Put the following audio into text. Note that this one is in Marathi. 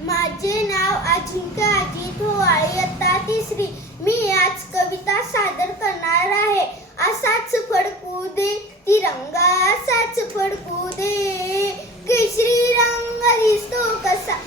माझे नाव अजिंक्य अजित होवाळे, इयत्ता तिसरी. मी आज कविता सादर करणार आहे. असाच फडकू दे तिरंगा, असाच फडकू दे. केशरी रंग दिसतो कसा